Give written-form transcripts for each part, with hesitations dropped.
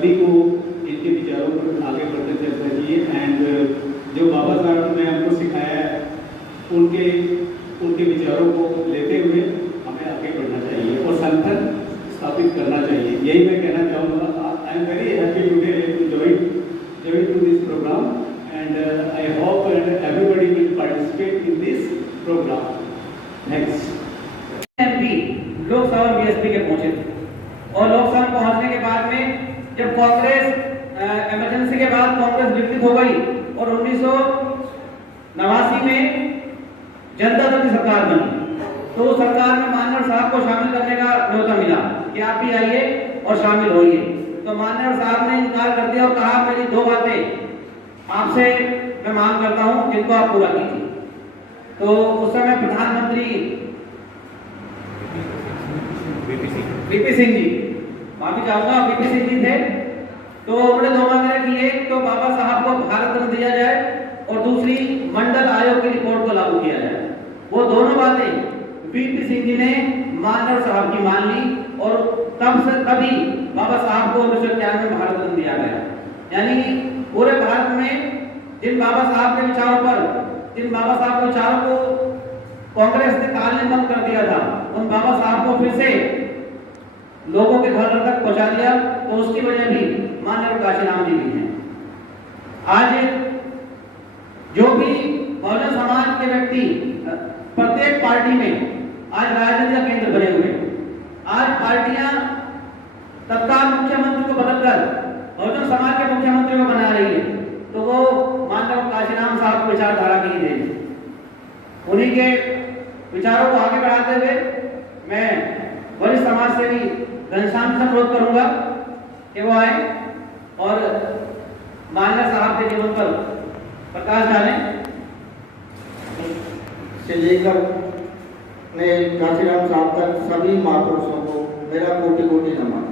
सभी को इनके विचारों पर आगे बढ़ते चलना चाहिए। एंड जो बाबा साहब ने हमको सिखाया है उनके विचारों को लेते हुए हमें आगे बढ़ना चाहिए और संगठन स्थापित करना चाहिए। यही मैं कहना चाहूँगा। I am very happy today to join to this program and I hope and everybody will participate in this program. Next. MP Lok Sabha BSP के पहुंचे थे और लोकसभा पहुंचने के बाद में जब कांग्रेस इमरजेंसी के बाद कांग्रेस विकसित हो गई और 1989 में जनता दल की सरकार बनी तो उस सरकार में माननीय साहब को शामिल करने का न्योता मिला कि आप भी आइए और शामिल होइए। तो माननीय साहब ने इनकार कर दिया और कहा मेरी दो बातें आपसे मैं मांग करता हूं जिनको आप पूरा कीजिए। तो उस समय प्रधानमंत्री वीपी सिंह जी, माफी चाहूंगा, वीपी सिंह जी थे। तो उन्होंने दो मांगे की, एक तो बाबा साहब को भारत रत्न दिया जाए और दूसरी मंडल आयोग की रिपोर्ट को लागू किया जाए। वो दोनों बातें वीपी सिंह जी ने माननीय साहब की मान ली और तभी बाबा साहब को 1991 में भारत रत्न दिया गया। यानी पूरे भारत में जिन बाबा साहब के विचारों को कांग्रेस ने तालमेबंद कर दिया था, उन बाबा साहब को फिर से लोगों के घर तक पहुंचा दिया। तो उसकी वजह भी माननीय काशीराम जी भी हैं। आज जो भी बहुजन समाज के व्यक्ति प्रत्येक पार्टी में आज राजनीति का केंद्र बने हुए, आज पार्टियां तत्काल मुख्यमंत्री को बदलकर बहुजन समाज के मुख्यमंत्री को बना रही है, तो वो माननीय काशीराम साहब की विचारधारा की देन। उन्हीं के विचारों को आगे बढ़ाते हुए मैं वरिष्ठ समाज सेवी घनश्याम से अनुरोध करूंगा कि वो आए और माननीय साहब के जीवन पर प्रकाश डालें। से लेकर मैं काशीराम साहब तक सभी महापुरुषों को मेरा कोटि कोटि नमन।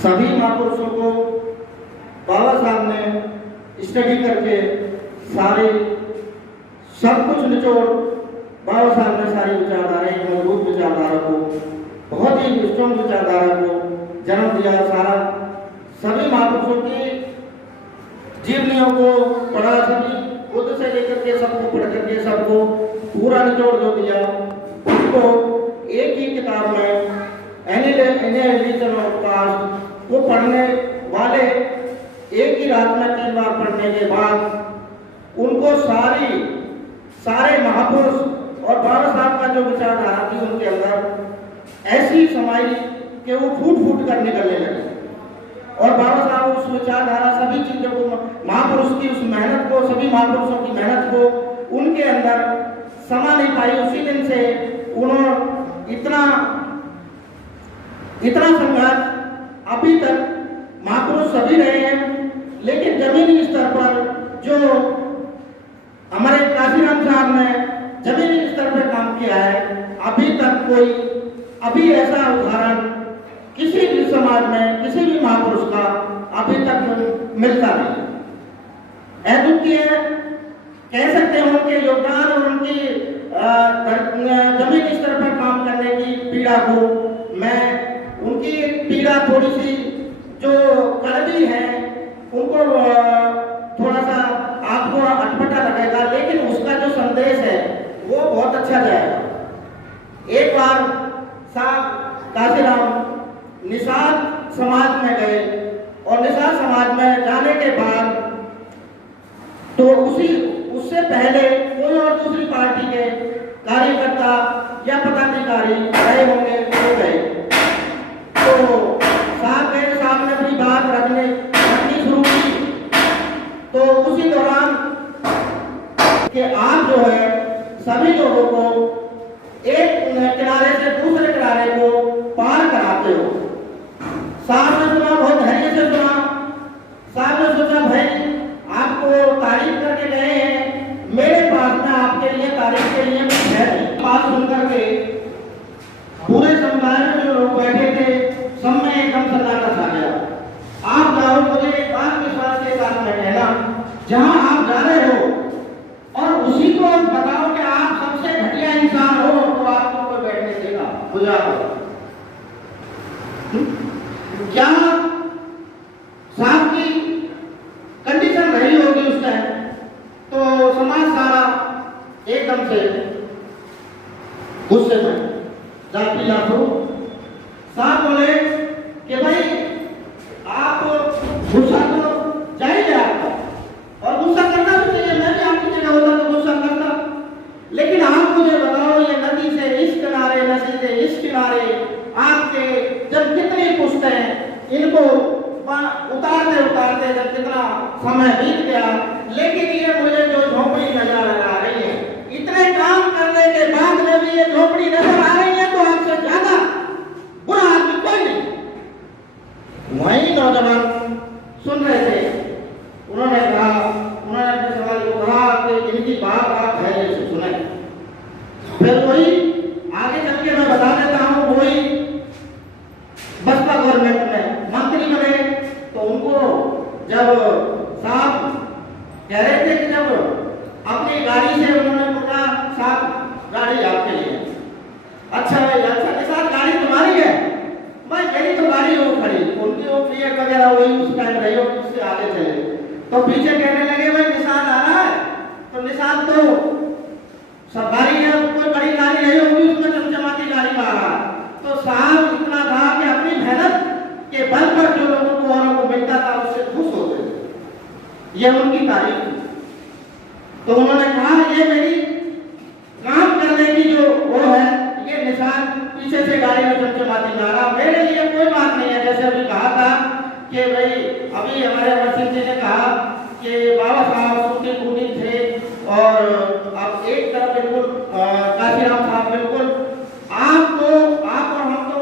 सभी महापुरुषों को बाबा साहब ने स्टडी करके सारे सब कुछ निचोड़ बाबा साहब ने सारी विचारधारा, एक मजबूत विचारधारा को, बहुत ही स्ट्रॉन्ग विचारधारा को जन्म दिया। सारा सभी महापुरुषों की जीवनियों को पढ़ा, सभी खुद से लेकर के सबको पढ़ करके सबको पूरा निचोड़ जो दिया, उसको एक ही किताब में एनिलेशन ऑफ कास्ट को पढ़ने वाले एक ही रात में 3 बार पढ़ने के बाद उनको सारे महापुरुष और बाबा साहब का जो विचारधारा थी उनके अंदर ऐसी समाई कि वो फूट कर निकलने लगे। और बाबा साहब उस विचारधारा, सभी चीजों को, महापुरुष की उस मेहनत को, सभी महापुरुषों की मेहनत को उनके अंदर समा नहीं पाई। उसी दिन से उन्होंने इतना संघर्ष अभी तक महापुरुष सभी रहे हैं, लेकिन जमीनी स्तर पर जो हमारे काशीराम साहब ने जमीनी स्तर पर काम किया है, अभी ऐसा उदाहरण किसी भी समाज में किसी भी महापुरुष का अभी तक मिलता नहीं। अद्वितीय कह सकते हैं उनके योगदान और उनकी जमीनी स्तर पर काम करने की पीड़ा को, मैं उनकी पीड़ा थोड़ी सी जो कड़वी है उनको थोड़ा सा आपको अटपटा लगेगा, लेकिन उसका जो संदेश है वो बहुत अच्छा जाएगा। एक बार साहब काशीराम निषाद समाज में गए और निषाद समाज में जाने के बाद तो उससे पहले कोई और दूसरी पार्टी के कार्यकर्ता या पदाधिकारी आए होंगे, हो गए, तो साहब ने अपनी बात रखनी शुरू की। तो उसी दौरान कि आप जो है सभी लोगों को एक किनारे से दूसरे किनारे को पार कराते हो। साहब ने सुना, बहुत धैर्य से सुना। साहब ने सोचा भाई आपको तारीफ करके गए हैं, मेरे पास में आपके लिए तारीफ के लिए कुछ है। बात सुन करके पूरे समुदाय में जो लोग बैठे थे सब गुस्सा तो जाहिर है आपका, और गुस्सा करना भी चाहिए, मैं भी आपकी जगह होता तो गुस्सा करता। लेकिन आप मुझे बताओ, ये नदी से इस किनारे, नदी से इस किनारे आपके जब कितनी पुश्तें इनको उतारते उतारते जब कितना समय बीत गया, लेकिन ये मुझे जो झोपड़ी नजर आ रही है, इतने काम करने के बाद में भी ये झोपड़ी नजर आ रही है, तो आपसे ज्यादा बुरा आदमी कोई नहीं। वही नौजवान सुन रहे थे, उन्होंने अपने सवाल को कहा कि इनकी बात आप धैर्य से सुने। फिर वही आगे चल के मैं बता देता हूँ, वही बसपा गवर्नमेंट में मंत्री बने, तो उनको जब साहब कह रहे थे कि जब अपनी गाड़ी से उन्होंने बोला, साहब गाड़ी आपके लिए। अच्छा भाई, अच्छा के साथ गाड़ी तुम्हारी है? मैं मेरी तो गाड़ी हो खड़ी, उनकी वो पीएफ वगैरह वही उस टाइम रही हो, उससे आगे चले। तो पीछे कहने लगे भाई निशान आ रहा है, तो निशान तो सब गाड़ी है, कोई बड़ी गाड़ी नहीं होगी, उसमें चमचमाती गाड़ी में आ रहा। तो साहब इतना था कि अपनी मेहनत के बल पर जो लोगों को औरों को मिलता था उससे खुश होते थे, ये उनकी तारीफ थी। तो उन्होंने कहा ये मेरी काम करने की जो वो है, ये निशान पीछे से गाड़ी में चमचमाती में आ रहा, मेरे लिए कोई बात नहीं है। जैसे अभी कहा था कि भाई अभी हमारे वसीम जी ने कहा कि बाबा साहब सूखे बूढ़ी थे, और आप एक तरफ बिल्कुल काशीराम साहब बिल्कुल आप और हम तो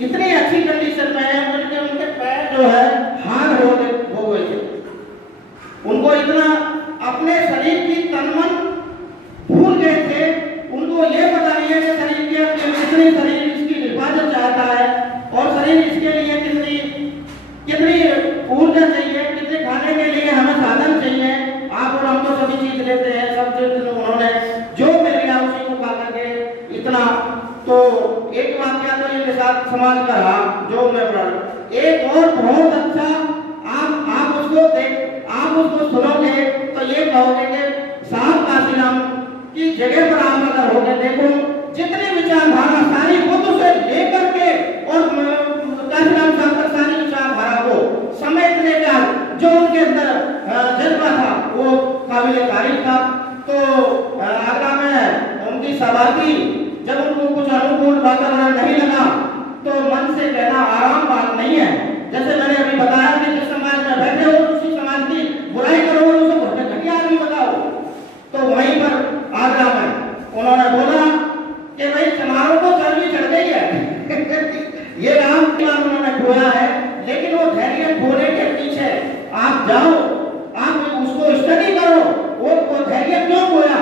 इतनी अच्छी कंडीशन में है, उनके उनके पैर जो है हाथ हो गए थे, उनको इतना अपने शरीर की तन मन भूल गए थे, उनको ये पता नहीं है कि शरीर के कितनी शरीर इसकी हिफाजत चाहता है, और शरीर इसके लिए कितनी ऊर्जा चाहिए, कितने खाने के लिए हमें साधन चाहिए। आप और हम तो सभी चीज लेते हैं, सब चीज उन्होंने जो मिल गया उसी को खा करके इतना। तो एक वाक्य तो ये साथ समाज का रहा जो मैं पढ़ा। एक और बहुत अच्छा, आप उसको सुनोगे तो ये कहोगे कि साहब काशीराम की जगह पर आप अगर होगे, देखो जितनी विचारधारा सारी बुद्ध से लेकर के और काशीराम साहब तक सारी विचारधारा को समेटने का जो उनके अंदर जज्बा था वो काबिल तारीफ था। तो आगरा में उनकी सभा थी, जब उनको कुछ अनुकूल वातावरण नहीं लगा तो मन से कहना आराम बात नहीं है। जैसे मैंने अभी बताया कि जिस समाज में बैठे हो उसी समाज की बुराई करो और उसे बहुत घटिया आदमी बताओ, तो वहीं पर आगरा में उन्होंने बोला कि भाई चमारों को चर्बी चढ़ गई है ये राम की बात उन्होंने खोया है, लेकिन वो धैर्य खोने के पीछे आप जाओ, आप उसको स्टडी करो, वो धैर्य क्यों खोया,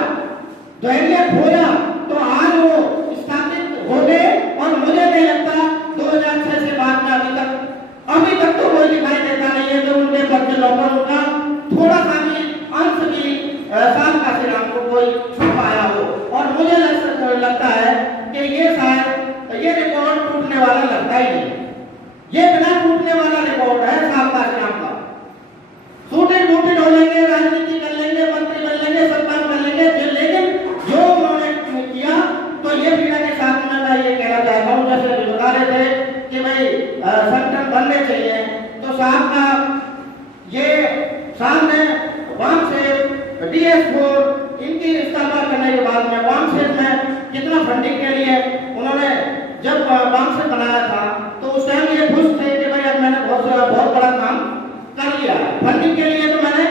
धैर्य खोया तो आज वो स्थापित हो गए। और मुझे नहीं लगता 2006 से बाद में अभी तक तो कोई दिखाई देता नहीं है कि उनके बच्चों पर उनका थोड़ा सा भी अंश भी साहब काशीराम को कोई छू पाया हो। और मुझे लगता है कि ये शायद ये रिकॉर्ड टूटने वाला लगता ही नहीं, ये बिना टूटने वाला रिकॉर्ड है साहब काशीराम का। सूटेड बूटेड हो लेंगे, राजनीति कर लेंगे, मंत्री बन लेंगे, सब काम कर लेंगे, लेकिन जो उन्होंने किया तो ये पीड़ा के साथ में मैं ये कहना चाहता हूँ, जैसे बता रहे थे कि भाई संगठन बनने चाहिए, तो साहब का ये सामने वाम से DS4 इनकी इस्तीफा करने के बाद में वाम से में कितना फंडिंग के लिए उन्होंने जब वाम से बनाया था तो उस टाइम ये खुश थे कि भाई अब मैंने बहुत बड़ा काम कर लिया। फंडिंग के लिए तो मैंने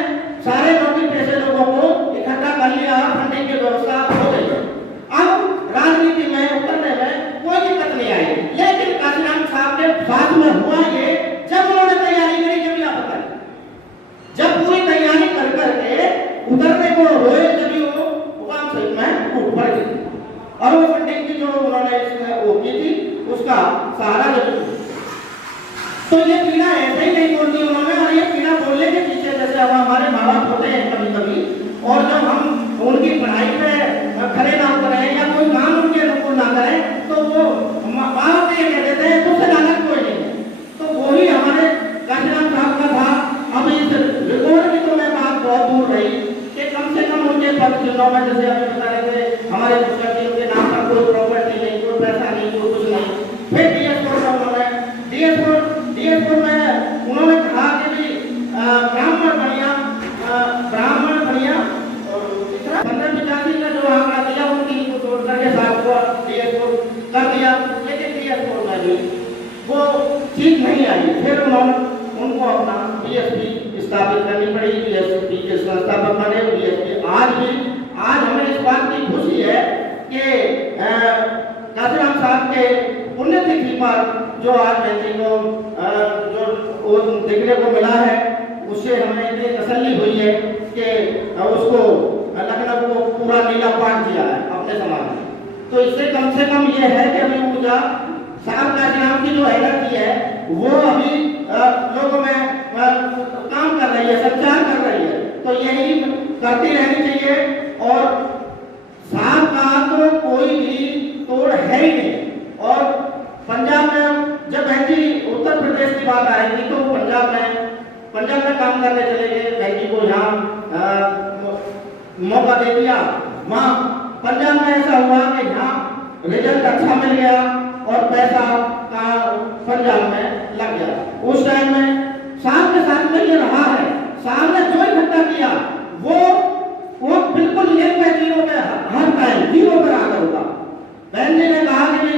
सारे नौकरी पेशे लोगों को इकट्ठा कर लिया और फंडिंग की व्यवस्था हो गई। अब राजनीति में उतरने में कोई दिक्कत नहीं आई, लेकिन काशीराम साहब के साथ में हुआ ये जब उन्होंने तैयारी करी, जब आप बताइए जब पूरी तैयारी कर करके उतरने को रोए, जब वो वाम से में उठ पड़ गई और वो फंडिंग की जो उन्होंने इसमें वो की थी उसका सहारा जब। तो ये पीड़ा ऐसे ही नहीं बोलती उन्होंने, और ये पीड़ा बोलने के पीछे जैसे अब हमारे माँ बाप होते हैं कभी कभी, और जब हम उनकी पढ़ाई पे खड़े ना उतरे या कोई काम उनके अनुकूल ना करें तो वो माँ बाप ये कह देते हैं तुमसे लानत कोई नहीं है। तो वही हमारे काशीराम साहब का था। अब इस रिकॉर्ड की तो मैं बात बहुत दूर रही कि कम से कम उनके पद चिन्हों में जैसे अभी बता रहे थे हमारे पुस्तक जी उनके नाम का कोई प्रॉपर्टी नहीं, कोई पैसा नहीं, कोई कुछ नहीं। फिर DS4 में उन्होंने DS4 में उन्होंने कहा कि ब्राह्मण बढ़िया 1585 का जो आंकड़ा दिया उनकी को जोड़ करके 7 को डीएस को कर दिया, लेकिन डीएस को में भी वो ठीक नहीं आई। फिर उन्होंने उनको अपना बीएसपी स्थापित करनी पड़ी, बीएसपी के संस्थापक बने बीएसपी। आज हमें इस बात की खुशी है कि काशीराम साहब के पुण्यतिथि पर जो आज मेहंदी को जो देखने को मिला है, उससे हमें ये तसल्ली हुई है कि उसको लखनऊ को पूरा नीला पाट दिया है अपने समाज में। तो इससे कम से कम ये है कि अभी ऊर्जा साहब काशीराम की जो एनर्जी है वो अभी लोगों में काम कर रही है, संचार कर रही है। तो यही करती रहनी चाहिए। और साहब का तो कोई भी तोड़ है ही नहीं। और पंजाब में जब बहन उत्तर प्रदेश की बात आएगी तो पंजाब में काम करने चले गए, बहन को यहाँ मौका दे दिया। वहाँ पंजाब में ऐसा हुआ कि यहाँ रिजल्ट अच्छा मिल गया और पैसा का पंजाब में लग गया। उस टाइम में साहब के साथ में ये रहा है, साहब ने जो इकट्ठा किया वो बिल्कुल एक पे जीरो पे हर टाइम जीरो पर आकर होगा। बहन जी ने कहा कि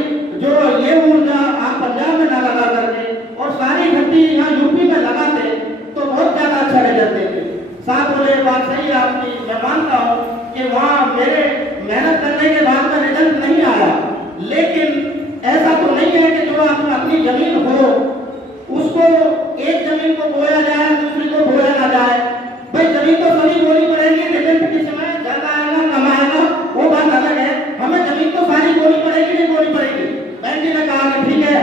जो ये ऊर्जा आप पंजाब में ना लगा करके और सारी घंटी यहाँ यूपी में लगाते तो बहुत ज्यादा अच्छा रिजल्ट देते। साहब बोले बात सही है आपकी, मैं मानता हूँ कि वहाँ मेरे मेहनत करने के बाद में रिजल्ट नहीं आया, लेकिन ऐसा तो नहीं है कि जो आप अपनी जमीन हो उसको एक जमीन को बोया जाए दूसरी को बोया ना जाए। भाई जमीन तो सभी बोनी पड़ेगी, रिजल्ट किस समय ज्यादा आएगा कम आएगा वो बात अलग है। हमें जमीन तो सारी बोनी पड़ेगी नहीं बोनी पड़ेगी। बहन जी ने कहा कि ठीक है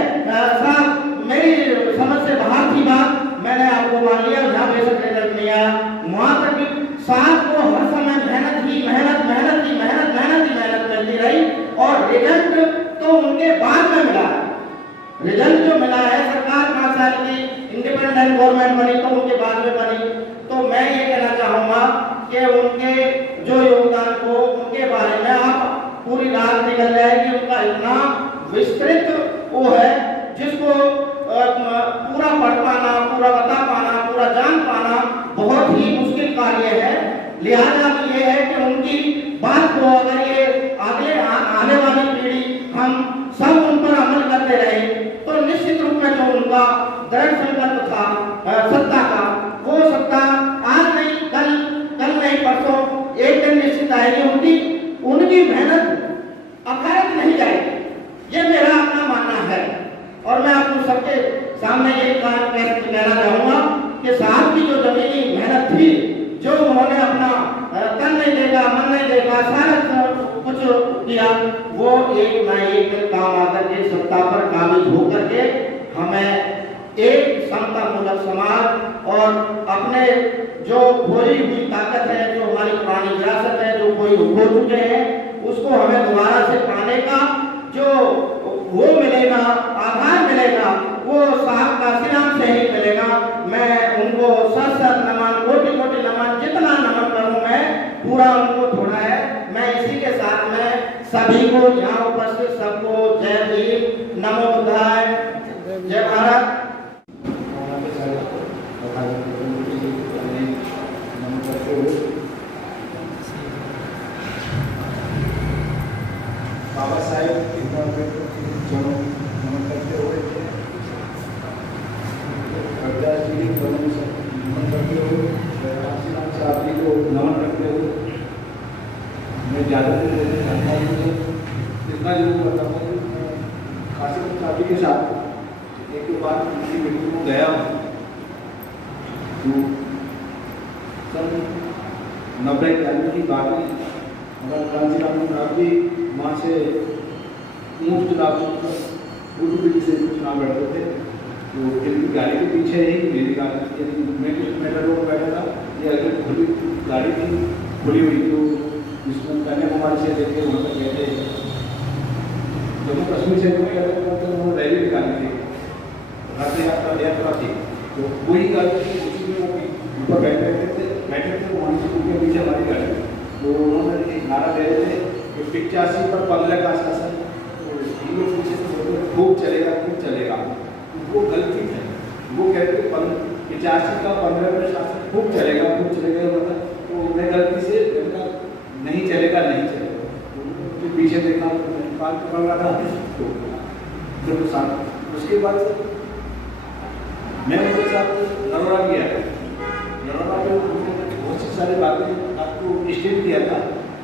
साहब, मेरी समझ से बाहर थी बात, मैंने आपको मान लिया, जहाँ बेशक रिजल्ट नहीं आया वहां तक भी साहब को हर समय मेहनत मिलती रही और रिजल्ट तो उनके बाद में मिला है। रिजल्ट जो मिला है सरकार 5 साल की इंडिपेंडेंट गवर्नमेंट बनी तो उनके बाद में बनी। तो मैं ये कहना चाहूंगा कि उनके जो योगदान को उनके बारे में आप पूरी रात निकल जाएगी। उनका इतना विस्तृत वो है जिसको पूरा पढ़ पाना, पूरा बता पाना, पूरा जान पाना बहुत ही मुश्किल कार्य है। लिहाजा ये है कि उनकी बात को अगर ये आने वाली पीढ़ी हम सब उन पर अमल करते रहे तो निश्चित रूप में जो उनका दृढ़ संकल्प था सत्ता का, वो सत्ता आज नहीं कल नहीं परसों एक दिन निश्चित आएगी। उनकी मेहनत अखाड़ित नहीं जाएगी, ये मेरा अपना मानना है। और मैं आप सबके सामने ये कहना चाहूंगा कि साहब की जो जमीनी मेहनत थी, जो उन्होंने अपना तन नहीं देखा, मन नहीं देखा, सारा कुछ किया, वो एक ना एक दिन काम आकर के सत्ता पर काबिज होकर के हमें एक समता मूलक समाज और अपने जो खोई हुई ताकत है, जो हमारी पुरानी विरासत है, जो कोई खो चुके हैं, उसको हमें दोबारा से पाने का जो वो मिलेगा, आधार मिलेगा, वो साहब काशीराम से ही मिलेगा। मैं उनको सत नमन, कोटि नमन, जितना नमन करूं मैं पूरा उनको थोड़ा है। मैं इसी के साथ में सभी को यहाँ उपस्थित सबको जय भीम, नमो बुद्धाय, जय भारत। बाबा साहेब नमन करते हुए नमन करते हुए काशीराम साहब जी को नमन करते हुए मैं ज़्यादा इतना जरूर बताऊँ कि काशीराम साहब जी के साथ एक बार किसी मीटिंग में गया हूँ तो सन 90 की बात है। मगर काशीराम साहब जी वहाँ से ऊँट चुनाव से चुनाव लड़ते थे। तो इनकी गाड़ी के पीछे ही मेरी गाड़ी, मैं मेरा लोग बैठा था, ये अगर खुली गाड़ी थी खुली हुई, तो जिसमें कन्याकुमारी से लेके वहाँ तक गए थे, जम्मू कश्मीर से उन्होंने रैली निकाली थी, रथ यात्रा थी। तो वही गाड़ी उसी में वो ऊपर बैठे थे वहाँ से उनके पीछे हमारी गाड़ी। तो उन्होंने एक नारा दे रहे थे कि 85 पर 15 का शासन, तो इन लोग पीछे से खूब चलेगा। वो गलती है। वो कहते 85 का 15 में शासन खूब चलेगा मतलब तो मैं गलती से नहीं चलेगा तो पीछे देखा बात पड़ रहा था तो उसके बाद मैं उनके साथ नरोड़ा गया। नरोड़ा में बहुत सी सारी बातें आपको स्टेट किया था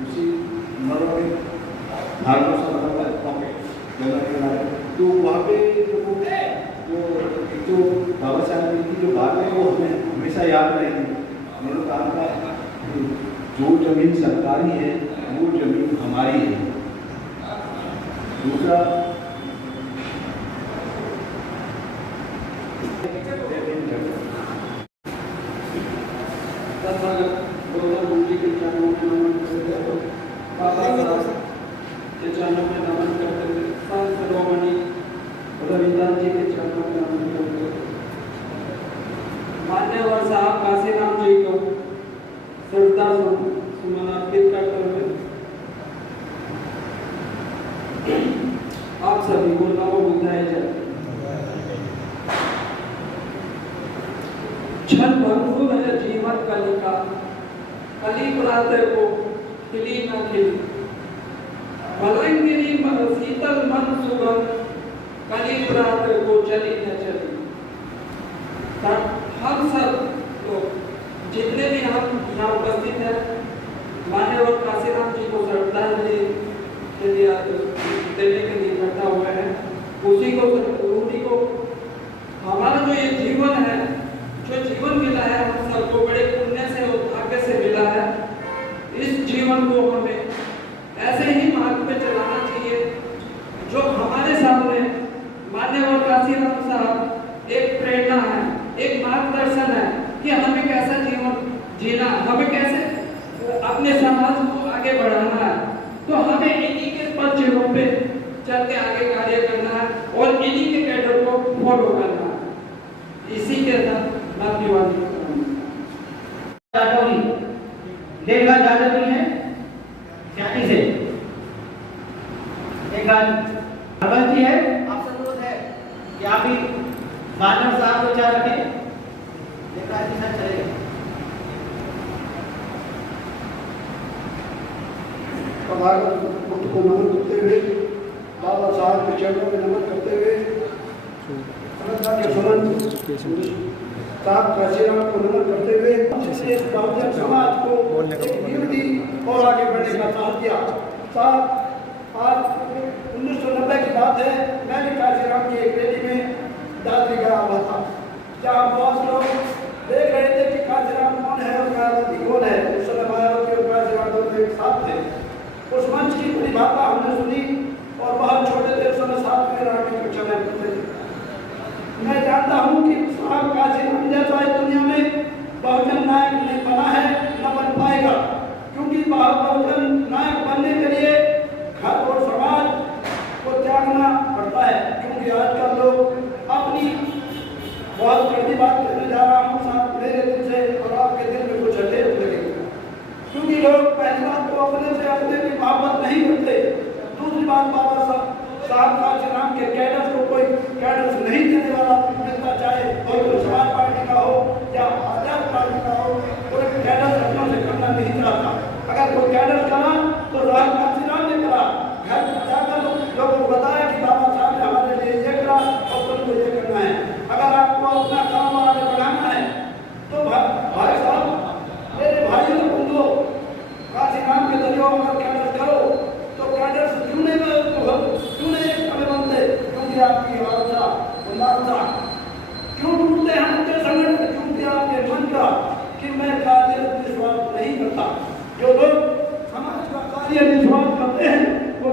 उसी नरोड़ा में तो वहाँ पे जो एक तो बाबा साहब की जो बात है वो हमें हमेशा याद रहेगी। उन्होंने कहा था जो जमीन सरकारी है वो जमीन हमारी है। दूसरा के चरणों में नमन करते हुए संत शिरोमणि रविदास जी के चरणों में नमन करते हुए मान्यवर साहब काशीराम जी को श्रद्धा सुमन अर्पित करते हुए आप सभी को नमो बुद्धाय जय। छल भंगुर है जीवन कलिका, कली प्रातः को खिली न खिली, मलंगिरी मन शीतल मन सुगम, कली प्रातः को चली न चली। हम सब लोग जितने भी हम यहाँ उपस्थित हैं मान्यवर काशीराम जी को श्रद्धांजलि के लिए देने के लिए इकट्ठा हुए हैं। उसी को हमारा जो ये जीवन है, जो जीवन मिला है हम सबको बड़े पुण्य से और भाग्य से मिला है। इस जीवन को हमें ऐसे ही मार्ग पे चलाना चाहिए जो हमारे सामने मान्यवर काशीराम साहब एक प्रेरणा है, एक मार्गदर्शन है कि हमें कैसा जीवन जीना, हमें कैसे अपने समाज को आगे बढ़ाना है। तो हमें इन्हीं के पद चिन्हों पे चल के आगे कार्य करना है और इन्हीं के कैडर को फॉलो करना है। इसी के साथ देखा जाता नहीं है सियानी से एक भगवत जी है। आपसे अनुरोध है कि आप भी मानव साहब को विचार रखें। देखा चलेगा बुद्ध को नमन करते हुए, बाबा साहब के चरणों में नमन करते हुए, के समन साहब काशीराम को नमन करते हुए बहुजन समाज को दी और आगे बढ़ने का साथ दिया। साहब आज 1990 की बात है, मैंने काशीराम की एक रैली में दादरी गया हुआ था, जहाँ बहुत लोग देख रहे थे कि काशीराम कौन है और मायावती कौन है। उस समय मायावती और काशीराम दोनों एक साथ थे। उस मंच की पूरी बात हमने सुनी और बहुत छोटे थे, उस समय साथ में आगे कक्षा में पढ़ते थे। मैं जानता हूँ कि साहब काशीराम जैसा इस दुनिया में बहुजन नायक नहीं बना है, न बन पाएगा, क्योंकि बहुजन नायक बनने के लिए घर और समाज को त्यागना पड़ता है। क्योंकि आजकल लोग अपनी बहुत बड़ी बात कहने जा रहा हूँ साहब, मेरे दिल से और आपके दिल में कुछ अटैच लगेगा, क्योंकि लोग पहली बात तो अपने से अपने की मोहब्बत नहीं करते। दूसरी बात, बाबा साहब काशीराम के कैडर को कोई कैडर नहीं देने वाला मिलता, चाहे और कोई समाज पार्टी का हो या आजाद पार्टी का हो, कोई कैडर अपनों से करना नहीं चाहता। अगर कोई कैडर करा तो साहब काशीराम ने करा, घर जाकर लोगों को बताया कि बाबा साहब ने हमारे लिए ये करा और तुमको ये करना है। अगर आपको अपना काम आगे बढ़ाना है तो भाई साहब, मेरे भाइयों को बंधुओं, काशीराम के जरिए अगर कैडर करो तो कैडर से क्यों नहीं हमें बनते? क्योंकि आपकी आस्था क्यों टूटते हैं आपके संगठन? क्योंकि आपके मन का कि मैं कार्य निस्वार्थ नहीं करता। जो लोग समाज का कार्य निस्वार्थ करते हैं वो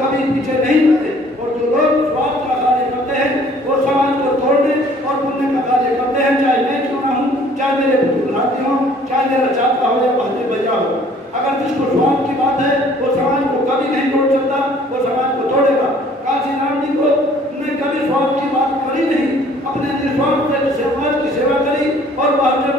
कभी पीछे नहीं रहते, और जो लोग स्वार्थ का कार्य करते हैं वो समाज को तोड़ने और पुण्य का कार्य करते हैं, चाहे मैं क्यों ना हूँ, चाहे मेरे बुजुर्ग हो, चाहे मेरा चाचा हो या पहले बचा हो। अगर जिसको स्वार्थ की बात है वो समाज को कभी नहीं तोड़ सकता, वो समाज को तोड़ेगा। काशीराम जी को ने कभी स्वार्थ की बात करी नहीं, अपने निस्वार्थ से समाज की सेवा करी और बहुजन